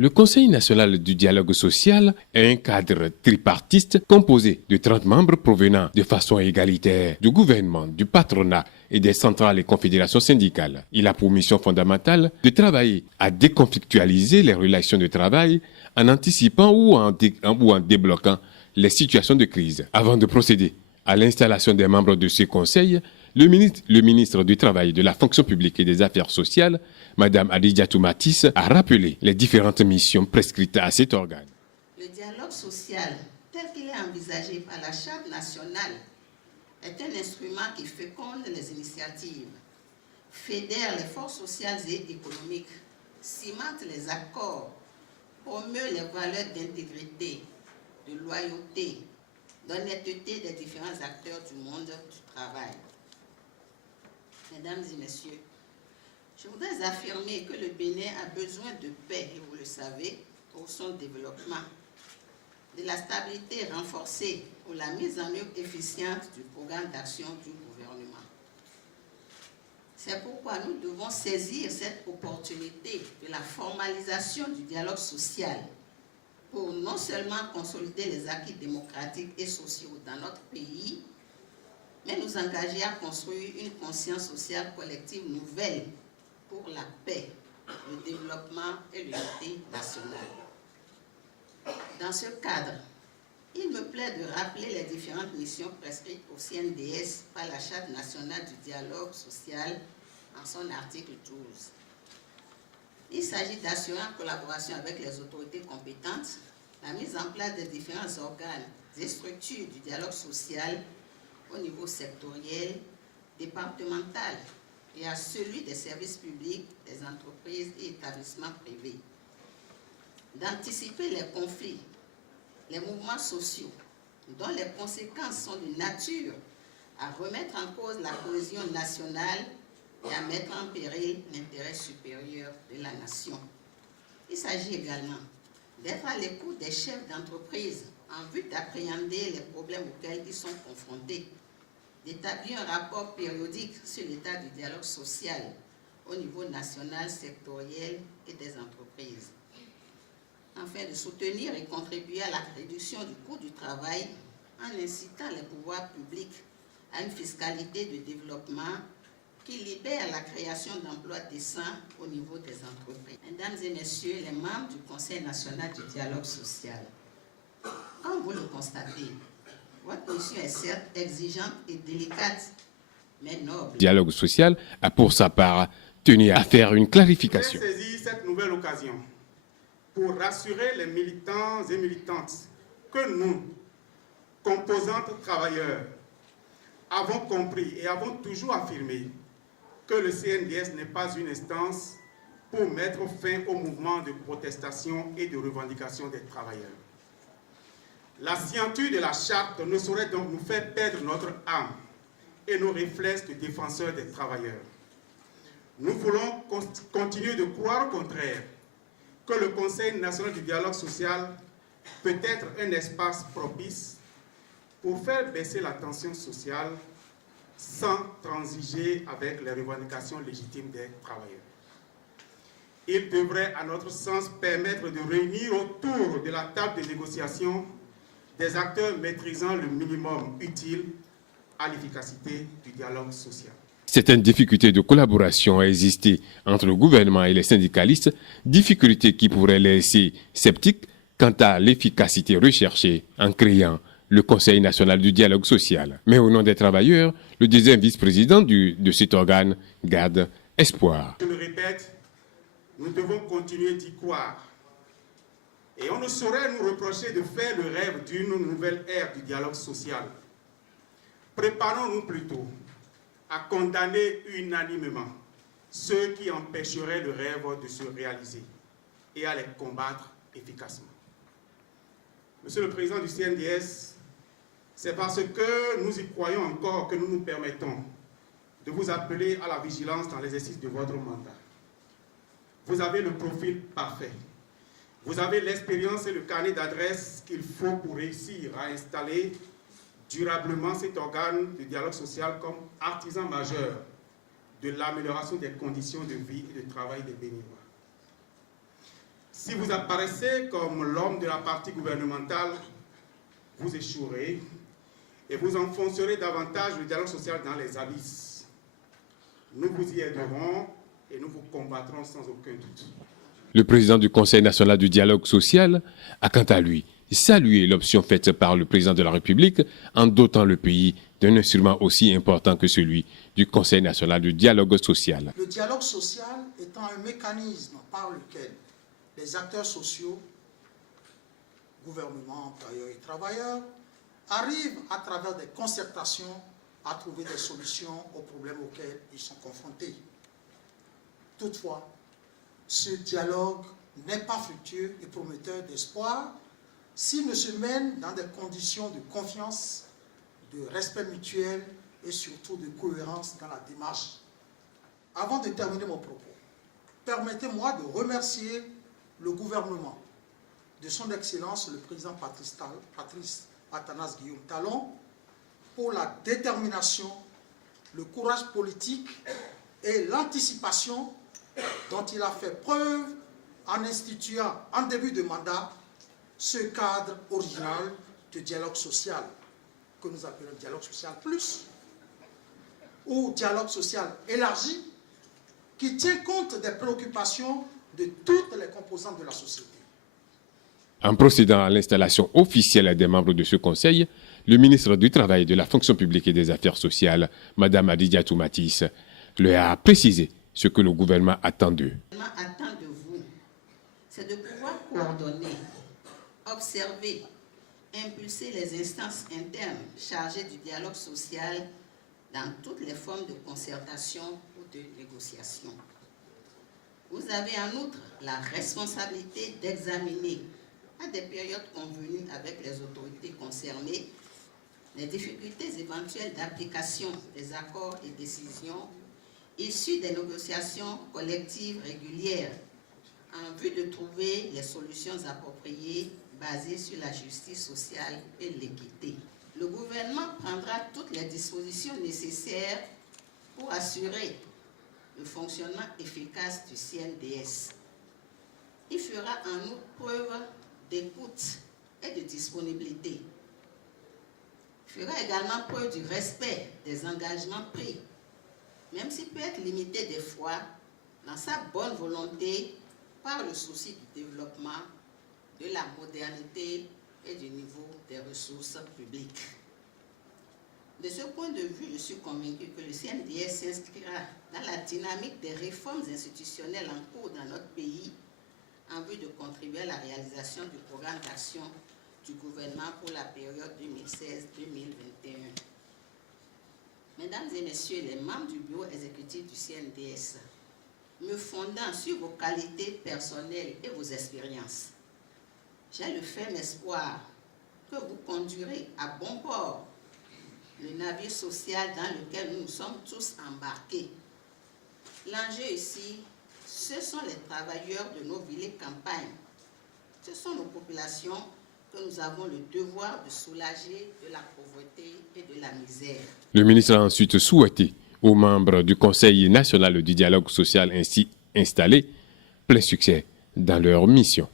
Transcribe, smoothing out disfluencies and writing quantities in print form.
Le Conseil national du dialogue social est un cadre tripartite composé de 30 membres provenant de façon égalitaire du gouvernement, du patronat et des centrales et confédérations syndicales. Il a pour mission fondamentale de travailler à déconflictualiser les relations de travail en anticipant ou en débloquant les situations de crise. Avant de procéder à l'installation des membres de ce conseil, le ministre du Travail, de la Fonction publique et des Affaires sociales, Mme Adidjatou Matisse, a rappelé les différentes missions prescrites à cet organe. Le dialogue social, tel qu'il est envisagé par la Charte nationale, est un instrument qui féconde les initiatives, fédère les forces sociales et économiques, cimente les accords, promeut les valeurs d'intégrité, de loyauté, d'honnêteté des différents acteurs du monde du travail. Mesdames et messieurs, je voudrais affirmer que le Bénin a besoin de paix, et vous le savez, pour son développement, de la stabilité renforcée pour la mise en œuvre efficiente du programme d'action du gouvernement. C'est pourquoi nous devons saisir cette opportunité de la formalisation du dialogue social pour non seulement consolider les acquis démocratiques et sociaux dans notre pays, mais nous engager à construire une conscience sociale collective nouvelle pour la paix, le développement et l'unité nationale. Dans ce cadre, il me plaît de rappeler les différentes missions prescrites au CNDS par la Charte nationale du dialogue social en son article 12. Il s'agit d'assurer en collaboration avec les autorités compétentes la mise en place des différents organes et structures du dialogue social au niveau sectoriel, départemental et à celui des services publics, des entreprises et établissements privés. D'anticiper les conflits, les mouvements sociaux, dont les conséquences sont de nature à remettre en cause la cohésion nationale et à mettre en péril l'intérêt supérieur de la nation. Il s'agit également d'être à l'écoute des chefs d'entreprise en vue d'appréhender les problèmes auxquels ils sont confrontés, d'établir un rapport périodique sur l'état du dialogue social au niveau national, sectoriel et des entreprises, afin de soutenir et contribuer à la réduction du coût du travail en incitant les pouvoirs publics à une fiscalité de développement qui libère la création d'emplois décents au niveau des entreprises. Mesdames et messieurs les membres du Conseil national du dialogue social, comme vous le constatez, votre mission est certes exigeante et délicate, mais noble. Le dialogue social a pour sa part tenu à faire une clarification. Je saisis cette nouvelle occasion pour rassurer les militants et militantes que nous, composantes travailleurs, avons compris et avons toujours affirmé que le CNDS n'est pas une instance pour mettre fin au mouvement de protestation et de revendication des travailleurs. La signature de la charte ne saurait donc nous faire perdre notre âme et nos réflexes de défenseurs des travailleurs. Nous voulons continuer de croire au contraire que le Conseil national du dialogue social peut être un espace propice pour faire baisser la tension sociale sans transiger avec les revendications légitimes des travailleurs. Il devrait, à notre sens, permettre de réunir autour de la table de négociation des acteurs maîtrisant le minimum utile à l'efficacité du dialogue social. Certaines difficultés de collaboration ont existé entre le gouvernement et les syndicalistes, difficultés qui pourraient les laisser sceptiques quant à l'efficacité recherchée en créant le Conseil national du dialogue social. Mais au nom des travailleurs, le deuxième vice-président de cet organe garde espoir. Je le répète, nous devons continuer d'y croire. Et on ne saurait nous reprocher de faire le rêve d'une nouvelle ère du dialogue social. Préparons-nous plutôt à condamner unanimement ceux qui empêcheraient le rêve de se réaliser et à les combattre efficacement. Monsieur le Président du CNDS, c'est parce que nous y croyons encore que nous nous permettons de vous appeler à la vigilance dans l'exercice de votre mandat. Vous avez le profil parfait. Vous avez l'expérience et le carnet d'adresses qu'il faut pour réussir à installer durablement cet organe de dialogue social comme artisan majeur de l'amélioration des conditions de vie et de travail des Béninois. Si vous apparaissez comme l'homme de la partie gouvernementale, vous échouerez et vous enfoncerez davantage le dialogue social dans les abysses. Nous vous y aiderons et nous vous combattrons sans aucun doute. Le président du Conseil national du dialogue social a quant à lui salué l'option faite par le président de la République en dotant le pays d'un instrument aussi important que celui du Conseil national du dialogue social. Le dialogue social étant un mécanisme par lequel les acteurs sociaux, gouvernement, employeurs et travailleurs, arrivent à travers des concertations à trouver des solutions aux problèmes auxquels ils sont confrontés. Toutefois, ce dialogue n'est pas fructueux et prometteur d'espoir s'il ne se mène dans des conditions de confiance, de respect mutuel et surtout de cohérence dans la démarche. Avant de terminer mon propos, permettez-moi de remercier le gouvernement de son Excellence le président Patrice Athanase Guillaume Talon pour la détermination, le courage politique et l'anticipation dont il a fait preuve en instituant en début de mandat ce cadre original de dialogue social que nous appelons dialogue social plus ou dialogue social élargi qui tient compte des préoccupations de toutes les composantes de la société. En procédant à l'installation officielle des membres de ce conseil, le ministre du Travail, de la Fonction publique et des Affaires sociales, Mme Adidiatou Matisse, leur a précisé ce que le gouvernement attend d'eux. Le gouvernement attend de vous, c'est de pouvoir coordonner, observer, impulser les instances internes chargées du dialogue social dans toutes les formes de concertation ou de négociation. Vous avez en outre la responsabilité d'examiner à des périodes convenues avec les autorités concernées les difficultés éventuelles d'application des accords et décisions issus des négociations collectives régulières en vue de trouver les solutions appropriées basées sur la justice sociale et l'équité. Le gouvernement prendra toutes les dispositions nécessaires pour assurer le fonctionnement efficace du CNDS. Il fera en outre preuve d'écoute et de disponibilité. Il fera également preuve du respect des engagements pris, même s'il peut être limité des fois dans sa bonne volonté par le souci du développement, de la modernité et du niveau des ressources publiques. De ce point de vue, je suis convaincu que le CNDS s'inscrira dans la dynamique des réformes institutionnelles en cours dans notre pays en vue de contribuer à la réalisation du programme d'action du gouvernement pour la période 2016-2021. Mesdames et messieurs les membres du bureau exécutif du CNDS, me fondant sur vos qualités personnelles et vos expériences, j'ai le ferme espoir que vous conduirez à bon port le navire social dans lequel nous sommes tous embarqués. L'enjeu ici, ce sont les travailleurs de nos villes et campagnes. Ce sont nos populations que nous avons le devoir de soulager de la pauvreté et de la misère. Le ministre a ensuite souhaité aux membres du Conseil national du dialogue social ainsi installés plein succès dans leur mission.